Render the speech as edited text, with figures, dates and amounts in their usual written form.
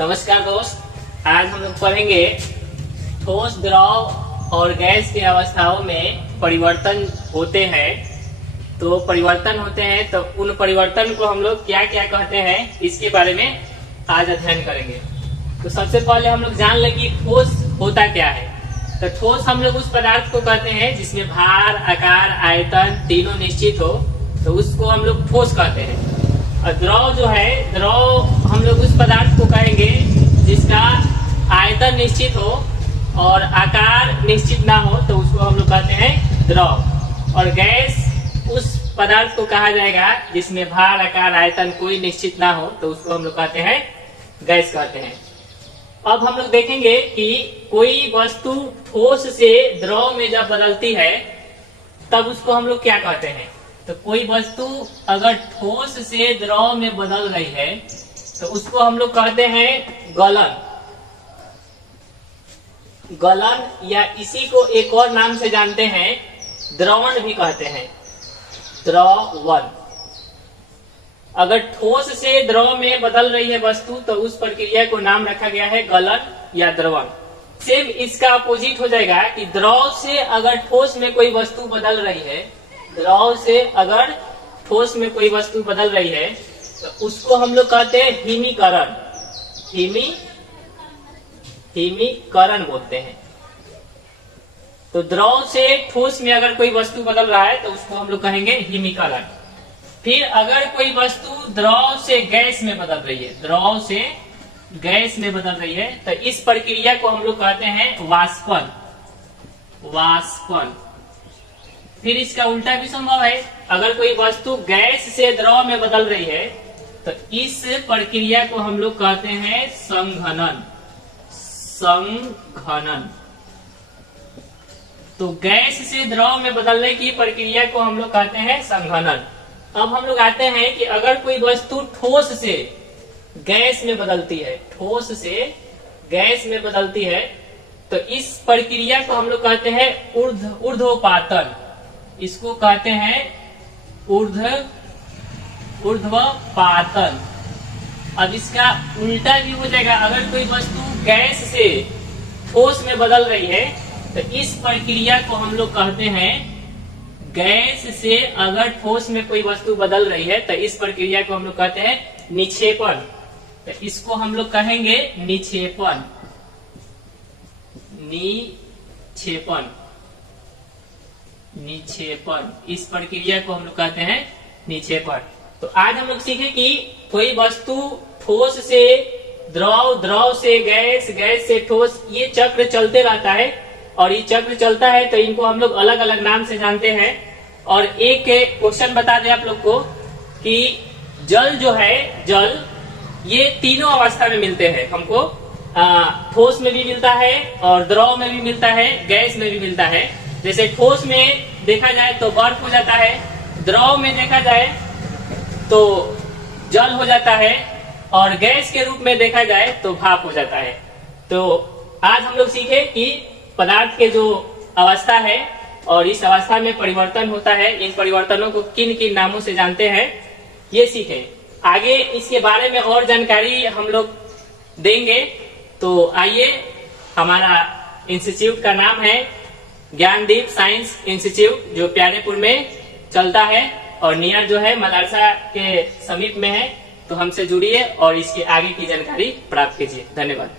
नमस्कार दोस्त, आज हम लोग पढ़ेंगे ठोस, द्रव और गैस की अवस्थाओं में परिवर्तन होते हैं। तो परिवर्तन होते हैं तो उन परिवर्तन को हम लोग क्या क्या कहते हैं, इसके बारे में आज अध्ययन करेंगे। तो सबसे पहले हम लोग जान लें कि ठोस होता क्या है। तो ठोस हम लोग उस पदार्थ को कहते हैं जिसमें भार, आकार, आयतन तीनों निश्चित हो, तो उसको हम लोग ठोस कहते हैं। और द्रव जो है, द्रव हम लोग उस पदार्थ को कहेंगे जिसका आयतन निश्चित हो और आकार निश्चित ना हो, तो उसको हम लोग कहते हैं द्रव। और गैस उस पदार्थ को कहा जाएगा जिसमें भार, आकार, आयतन कोई निश्चित ना हो, तो उसको हम लोग कहते हैं गैस कहते हैं। अब हम लोग देखेंगे कि कोई वस्तु ठोस से द्रव में जब बदलती है तब उसको हम लोग क्या कहते हैं। तो कोई वस्तु अगर ठोस से द्रव में बदल रही है तो उसको हम लोग कहते हैं गलन। गलन या इसी को एक और नाम से जानते हैं द्रवण भी कहते हैं, द्रवण। अगर ठोस से द्रव में बदल रही है वस्तु तो उस प्रक्रिया को नाम रखा गया है गलन या द्रवण। सेम इसका अपोजिट हो जाएगा कि द्रव से अगर ठोस में कोई वस्तु बदल रही है, द्रव से अगर ठोस में कोई वस्तु बदल रही है तो उसको हम लोग कहते हैं हिमीकरण। हिमीकरण बोलते हैं। तो द्रव से ठोस में अगर कोई वस्तु बदल रहा है तो उसको हम लोग कहेंगे हिमीकरण। फिर अगर कोई वस्तु द्रव से गैस में बदल रही है, द्रव से गैस में बदल रही है, तो इस प्रक्रिया को हम लोग कहते हैं वाष्पन। वाष्पन। फिर इसका उल्टा भी संभव है। अगर कोई वस्तु गैस से द्रव में बदल रही है तो इस प्रक्रिया को हम लोग कहते हैं संघनन। संघनन। तो गैस से द्रव में बदलने की प्रक्रिया को हम लोग कहते हैं संघनन। अब हम लोग आते हैं कि अगर कोई वस्तु ठोस से गैस में बदलती है, ठोस से गैस में बदलती है, तो इस प्रक्रिया को हम लोग कहते हैं ऊर्ध्वपातन। इसको कहते हैं ऊर्ध्वपातन। अब इसका उल्टा भी हो जाएगा। अगर कोई वस्तु गैस से ठोस में बदल रही है तो इस प्रक्रिया को हम लोग कहते हैं, गैस से अगर ठोस में कोई वस्तु बदल रही है तो इस प्रक्रिया को हम लोग कहते हैं निक्षेपण। तो इसको हम लोग कहेंगे निक्षेपण। निक्षेपण। निक्षेपण। इस प्रक्रिया को हम लोग कहते हैं निक्षेपण। तो आज हम लोग सीखे कि कोई वस्तु ठोस से द्रव, द्रव से गैस, गैस से ठोस, ये चक्र चलते रहता है। और ये चक्र चलता है तो इनको हम लोग अलग अलग नाम से जानते हैं। और एक क्वेश्चन बता दें आप लोग को कि जल जो है, जल ये तीनों अवस्था में मिलते हैं हमको। ठोस में भी मिलता है और द्रव में भी मिलता है, गैस में भी मिलता है। जैसे ठोस में देखा जाए तो बर्फ हो जाता है, द्रव में देखा जाए तो जल हो जाता है, और गैस के रूप में देखा जाए तो भाप हो जाता है। तो आज हम लोग सीखे कि पदार्थ के जो अवस्था है और इस अवस्था में परिवर्तन होता है, इन परिवर्तनों को किन किन नामों से जानते हैं, ये सीखे। आगे इसके बारे में और जानकारी हम लोग देंगे। तो आइए, हमारा इंस्टीट्यूट का नाम है ज्ञानदीप साइंस इंस्टीट्यूट, जो प्यारेपुर में चलता है और नियर जो है मदरसा के समीप में है। तो हमसे जुड़िए और इसके आगे की जानकारी प्राप्त कीजिए। धन्यवाद।